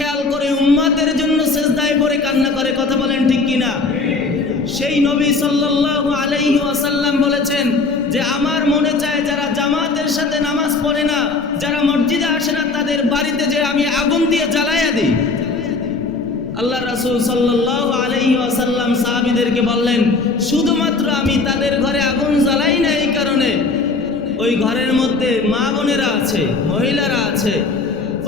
খেয়াল করে উম্মতের জন্য সিজদায় পড়ে কান্না করে। কথা বলেন ঠিক কিনা? সেই নবী সাল্লাল্লাহু আলাইহি ওয়াসাল্লাম বলেছেন যে আমার মনে চায় যারা জামাতের সাথে নামাজ পড়ে না, যারা মসজিদে আসে না, তাদের বাড়িতে যে আমি আগুন দিয়ে জ্বালাইয়া দিই। আল্লাহ রাসূল সাল্লাল্লাহু আলাইহি ওয়াসাল্লাম সাহাবীদেরকে বললেন, শুধুমাত্র আমি তাদের ঘরে আগুন জ্বালাই না এই কারণে, ওই ঘরের মধ্যে মা বোনেরা আছে, মহিলারা আছে,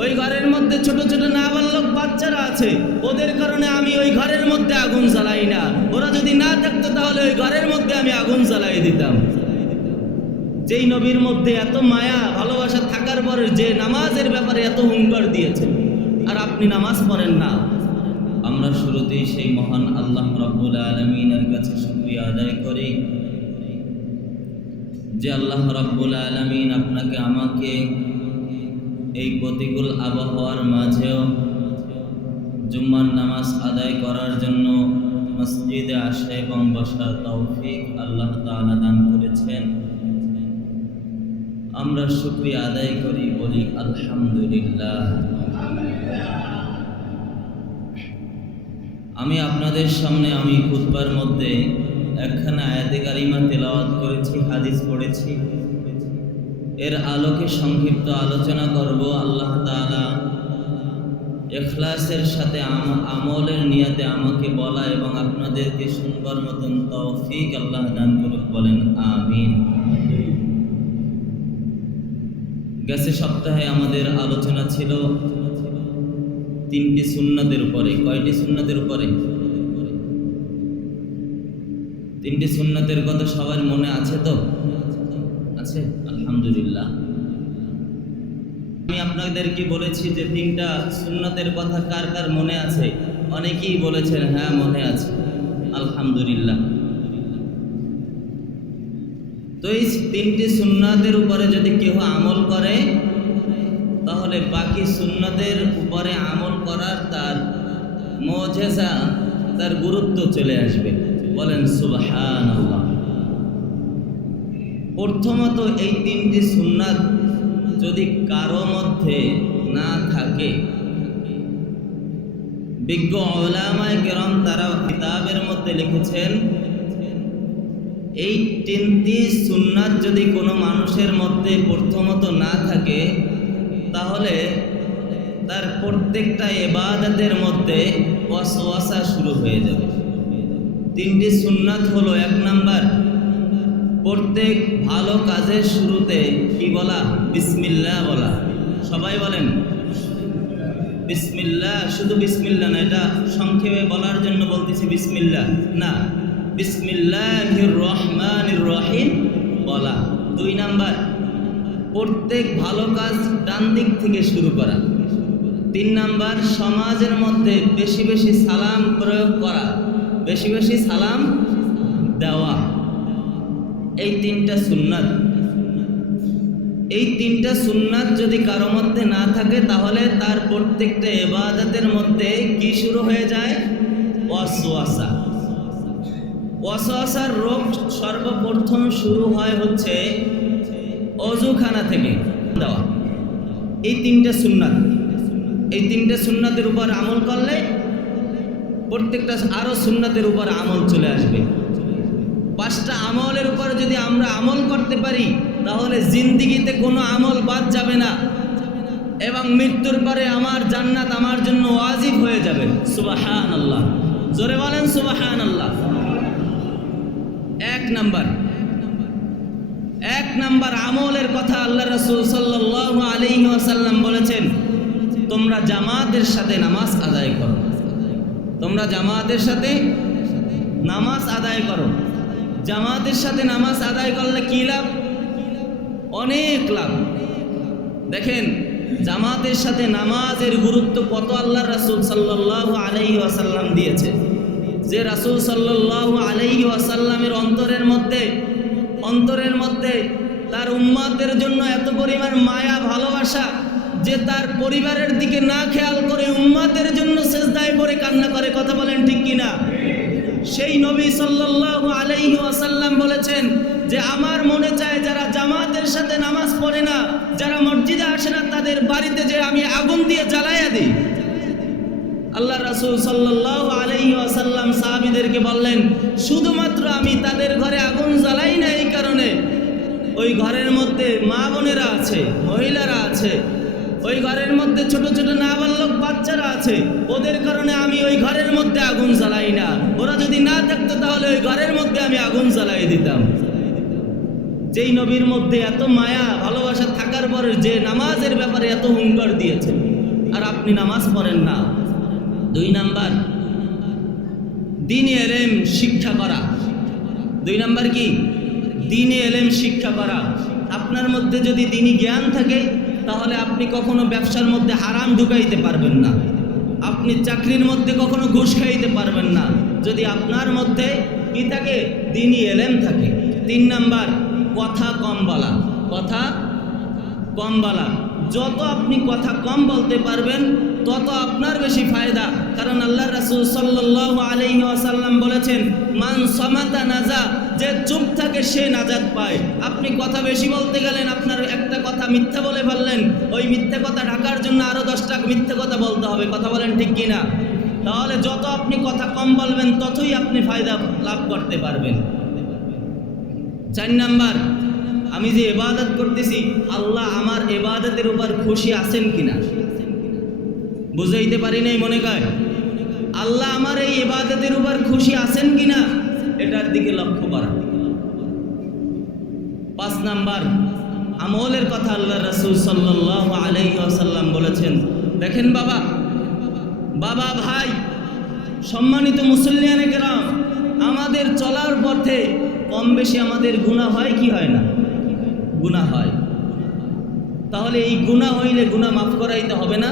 ওই ঘরের মধ্যে ছোট ছোট নাবালক বাচ্চারা আছে, ওদের কারণে আমি ওই ঘরের মধ্যে আগুন জ্বালাই না। ওরা যদি না থাকতো তাহলে ওই ঘরের মধ্যে আমি আগুন জ্বালাই দিতাম। যেই নবীর মধ্যে এত মায়া ভালোবাসা থাকার পরে যে নামাজের ব্যাপারে এত হুঙ্কার দিয়েছেন, আর আপনি নামাজ পড়েন না। আমরা শুরুতেই সেই মহান আল্লাহ রাব্বুল আলামিনের কাছে শুকরিয়া আদায় করি যে আল্লাহ রাব্বুল আলামিন আপনাকে আমাকে এই প্রতিকূল আবহাওয়ার মাঝেও জুম্মার নামাজ আদায় করার জন্য মসজিদে আসা এবং বসার তৌফিক আল্লাহ তাআলা দান করেছেন। আমরা শুকরিয়া আদায় করি, বলি আলহামদুলিল্লাহ। আমি আপনাদের সামনে খুতবার মধ্যে একখানা আয়াতে কারিমা তেলাওয়াত করেছি, হাদিস পড়েছি। এর আলোকে সংক্ষিপ্ত আলোচনা করব। আল্লাহ তাআলা ইখলাসের সাথে আমলের নিয়তে আমাকে বলা এবং আপনাদেরকে শুনবার মতন তৌফিক আল্লাহ দান করুক, বলেন আমিন। গেছে সপ্তাহে আমাদের আলোচনা ছিল 3টি সুন্নতের উপরে। কয়টি সুন্নতের উপরে? 3টি সুন্নতের কথা সবার মনে আছে তো? আছে, আলহামদুলিল্লাহ। আমি আপনাদেরকে বলেছি যে 3টা সুন্নতের কথা কার কার মনে আছে? অনেকেই বলেছেন হ্যাঁ মনে আছে, আলহামদুলিল্লাহ। তো এই 3টি সুন্নতের উপরে যদি কেউ আমল করে তাহলে বাকি সুন্নতের উপরে আমল করার তার মুজিজা, তার গুরুত্ব চলে আসবে। বলেন সুবহানাল্লাহ। প্রথমত এই 3টি সুন্নাত যদি কারো মধ্যে না থাকে, বিজ্ঞ উলামায়ে কেরাম তারা কিতাবের মধ্যে লিখেছেন এই 3টি সুন্নাত যদি কোনো মানুষের মধ্যে প্রথমত না থাকে তাহলে তার প্রত্যেকটা ইবাদতের মধ্যে ওয়াসওয়াসা শুরু হয়ে যাবে। 3টি সুন্নাত হলো, 1 নাম্বার, প্রত্যেক ভালো কাজের শুরুতে কি বলা? বিসমিল্লাহ বলা। সবাই বলেন বিসমিল্লাহ। শুধু বিসমিল্লাহ না, এটা সংক্ষেপে বলার জন্য বলতেছি বিসমিল্লাহ না, বিসমিল্লাহির রহমানির রহিম বলা। 2 নাম্বার, প্রত্যেক ভালো কাজ ডান দিক থেকে শুরু করা। 3 নাম্বার, সমাজের মধ্যে বেশি বেশি সালাম প্রয়োগ করা, বেশি বেশি সালাম দেওয়া। এই 3টা সুন্নাত, এই 3টা সুন্নাত যদি কারো মধ্যে না থাকে তাহলে তার প্রত্যেকটা ইবাদতের মধ্যে কি শুরু হয়ে যায়? ওয়াসওয়াসা। ওয়াসওয়াসার রোগ সর্বপ্রথম শুরু হয় হচ্ছে অজুখানা থেকে দেওয়া। এই 3টা সুন্নাত, এই 3টা সুন্নাতের উপর আমল করলে প্রত্যেকটা আরো সুন্নাতের উপর আমল চলে আসবে। 5টা আমলের উপর যদি আমরা আমল করতে পারি তাহলে জিন্দেগিতে কোনো আমল বাদ যাবে না এবং মৃত্যুর পরে আমার জান্নাত আমার জন্য ওয়াজিব হয়ে যাবে। সুবহানাল্লাহ, জোরে বলেন সুবহানাল্লাহ। 1 নাম্বার আমলের কথা আল্লাহ রাসূল সাল্লাল্লাহু আলাইহি ওয়াসাল্লাম বলেছেন, তোমরা জামাতের সাথে নামাজ আদায় করো। তোমরা জামাতের সাথে নামাজ আদায় করো। জামাতের সাথে নামাজ আদায় করলে কি লাভ? অনেক লাভ। দেখেন জামাতের সাথে নামাজের গুরুত্ব কত আল্লাহ রাসূল সাল্লাল্লাহু আলাইহি ওয়াসাল্লাম দিয়েছে। যে রাসূল সাল্লাল্লাহু আলাইহি ওয়াসাল্লামের অন্তরের মধ্যে তার উম্মতের জন্য এত পরিমাণ মায়া ভালোবাসা যে তার পরিবারের দিকে না খেয়াল করে উম্মতের জন্য সিজদায় পড়ে কান্না করে। কথা বলেন ঠিক কিনা? সেই নবী সাল্লাল্লাহু আলাইহি ওয়াসাল্লাম বলেছেন যে আমার মনে চায় যারা জামাতের সাথে নামাজ পড়ে না, যারা মসজিদে আসে না, তাদের বাড়িতে যে আমি আগুন দিয়ে জ্বালাইয়া দিই। আল্লাহ রাসূল সাল্লাল্লাহু আলাইহি ওয়াসাল্লাম সাহাবীদেরকে বললেন, শুধুমাত্র আমি তাদের ঘরে আগুন জ্বালাই না এই কারণে, ওই ঘরের মধ্যে মা বোনেরা আছে, মহিলারা আছে, ওই ঘরের মধ্যে ছোট ছোট নাবালক বাচ্চারা আছে, ওদের কারণে আমি ওই ঘরের মধ্যে আগুন জ্বালাই না। ওরা যদি না থাকতো তাহলে ওই ঘরের মধ্যে আমি আগুন জ্বালাই দিতাম। যেই নবীর মধ্যে এত মায়া ভালোবাসা থাকার পরে যে নামাজের ব্যাপারে এত হুঙ্কার দিয়েছে, আর আপনি নামাজ পড়েন না। 2 নাম্বার, দ্বীনি ইলম শিক্ষা করা। 2 নাম্বার কি? দ্বীনি ইলম শিক্ষা করা। আপনার মধ্যে যদি দ্বীনি জ্ঞান থাকে তাহলে আপনি কখনো ব্যবসার মধ্যে হারাম ঢুকাইতে পারবেন না, আপনি চাকরির মধ্যে কখনো ঘুষ খাইতে পারবেন না, যদি আপনার মধ্যে কি থাকে? দ্বীনি ইলম থাকে। 3 নাম্বার, কথা কম বলা। কথা কম বলা। যত আপনি কথা কম বলতে পারবেন তত আপনার বেশি ফায়দা। কারণ আল্লাহ রাসূল সাল্লাল্লাহু আলাইহি ওয়াসাল্লাম বলেছেন, মান সামাতা নাজা, যে চুপ থাকে সে নাজাত পায়। আপনি কথা বেশি বলতে গেলেন, আপনার একটা কথা মিথ্যা বলে ফেললেন, ওই মিথ্যা কথা ঢাকার জন্য আরো 10টা মিথ্যা কথা বলতে হবে। কথা বলেন ঠিক কিনা? তাহলে যত আপনি কথা কম বলবেন ততই আপনি ফায়দা লাভ করতে পারবেন। 4 নাম্বার, আমি যে ইবাদত করতেছি আল্লাহ আমার ইবাদতের উপর খুশি আছেন কিনা। বুঝাইতে পারি নাই মনে হয়? আল্লাহ আমার এই ইবাদতের উপর খুশি আছেন কিনা এটার দিকে লক্ষ্য করা। 5 নাম্বার, আমলের কথা আল্লাহ রাসূল সাল্লাল্লাহু আলাইহি ওয়াসাল্লাম বলেছেন। দেখেন বাবা, ভাই, সম্মানিত মুসল্লিয়ানে কেরাম, আমাদের চলার পথে কম বেশি আমাদের গুনাহ হয় কি হয় না? গুনাহ হয়। তাহলে এই গুনাহ হইলে গুনাহ মাফ করাইতে হবে না?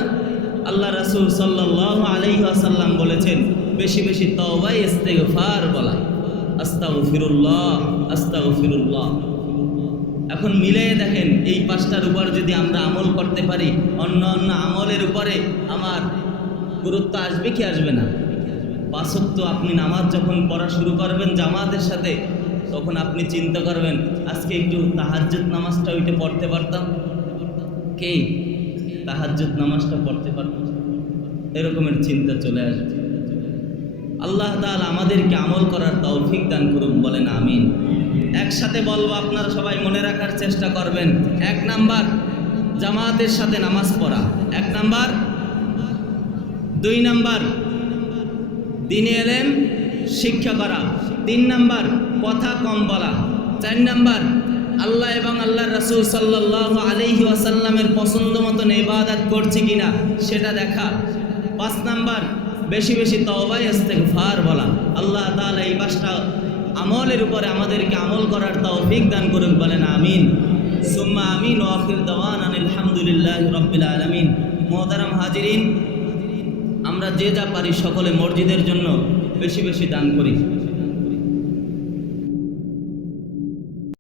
আল্লাহ রাসূল সাল্লাল্লাহু আলাইহি ওয়াসাল্লাম বলেছেন, বেশি বেশি তওবা ইস্তিগফার বলা, আস্তাগফিরুল্লাহ আস্তাগফিরুল্লাহ। এখন মিলিয়ে দেখেন, এই 5টার উপর যদি আমরা আমল করতে পারি, অন্য অন্য আমলের উপরে আমার গুরুত্ব আসবে কি আসবে না? 5 ওয়াক্ত আপনি নামাজ যখন পড়া শুরু করবেন জামাতের সাথে, তখন আপনি চিন্তা করবেন, আজকে একটু তাহাজ্জুদ নামাজটা ওইটা পড়তে পারতাম, কে তাহাজ্জুদ নামাজটা পড়তে পারতাম, এরকমের চিন্তা চলে আসবে। আল্লাহ তাআলা আমাদেরকে আমল করার তৌফিক দান করুন, বলেন আমিন। একসাথে বলবো, আপনারা সবাই মনে রাখার চেষ্টা করবেন। 1 নাম্বার, জামাতের সাথে নামাজ পড়া। 1 নাম্বার। 2 নাম্বার, দ্বীনি ইলম শিক্ষা করা। 3 নাম্বার, কথা কম বলা। 4 নাম্বার, আল্লাহ এবং আল্লাহর রাসূল সাল্লাল্লাহু আলাইহি ওয়াসাল্লামের পছন্দ মতন ইবাদত করছি কিনা সেটা দেখা। 5 নাম্বার, বেশি বেশি তওবা ইস্তিগফার বলা। আল্লাহ তাআলা এই 5টা আমলের উপরে আমাদেরকে আমল করার তৌফিক দান করুন, বলেন আমিন সুম্মা আমিন। ওয়া আখির দাওয়ানা আলহামদুলিল্লাহি রাব্বিল আলামিন। মুহতারাম হাজিরিন, আমরা যে যা পারি সকলে মসজিদের জন্য বেশি বেশি দান করি।